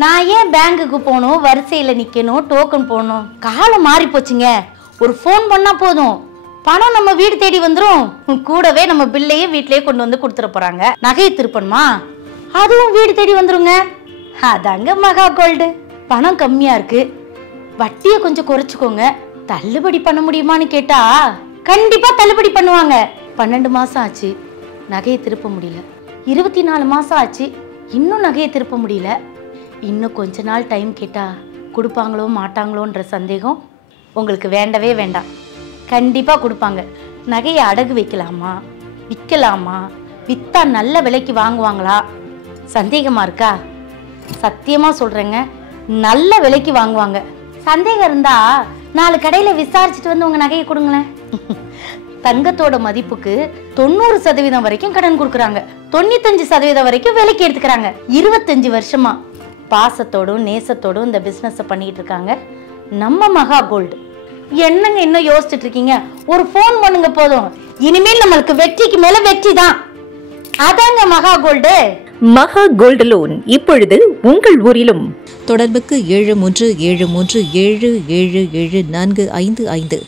நான் ஏன் பேங்குக்கு போகணும், வரிசையில் நிற்கணும், டோக்கன் போடணும்? காலம் மாறி போச்சுங்க. ஒரு ஃபோன் பண்ணால் போதும், பணம் நம்ம வீடு தேடி வந்துடும். கூடவே நம்ம பில்லையே வீட்டிலேயே கொண்டு வந்து கொடுத்துட போகிறாங்க. நகையை திருப்பணுமா, அதுவும் வீடு தேடி வந்துருங்க. அதாங்க மகா கோல்டு. பணம் கம்மியாக இருக்கு, வட்டியை கொஞ்சம் குறைச்சிக்கோங்க. தள்ளுபடி பண்ண முடியுமான்னு கேட்டா கண்டிப்பா தள்ளுபடி பண்ணுவாங்க. 12 மாசம் ஆச்சு, நகையை திருப்ப முடியல. 24 மாசம் ஆச்சு, இன்னும் நகையை திருப்ப முடியல. இன்னும் கொஞ்ச நாள் டைம் கேட்டா கொடுப்பாங்களோ மாட்டாங்களோன்ற சந்தேகம் உங்களுக்கு வேண்டவே வேண்டாம். கண்டிப்பா கொடுப்பாங்க. நகையை அடகு வைக்கலாமா, விற்கலாமா, வித்தா நல்ல விலைக்கு வாங்குவாங்களா சந்தேகமா இருக்கா? சத்தியமா சொல்றேங்க, நல்ல விலைக்கு வாங்குவாங்க. சந்தேகம் இருந்தா 4 கடையில விசாரிச்சுட்டு வந்து உங்க நகையை கொடுங்களேன். தங்கத்தோட மதிப்புக்கு 90% வரைக்கும் கடன் கொடுக்குறாங்க, 95% வரைக்கும் விலைக்கு எடுத்துக்கிறாங்க. 25 வருஷமா பாசத்தோடும் நேசத்தோடும் இந்த பிசினஸ் பண்ணிட்டு இருக்காங்க நம்ம மகா கோல்டு. என்னங்க இன்னும் யோசிச்சுட்டு இருக்கீங்க? ஒரு போன் பண்ணுங்க போதும், இனிமேல் நம்மளுக்கு வெற்றிக்கு மேல வெற்றி தான். அதாங்க மகா கோல்டு. மகா கோல்டு லோன் இப்பொழுது உங்கள் ஊரிலும். தொடர்புக்கு 7373777455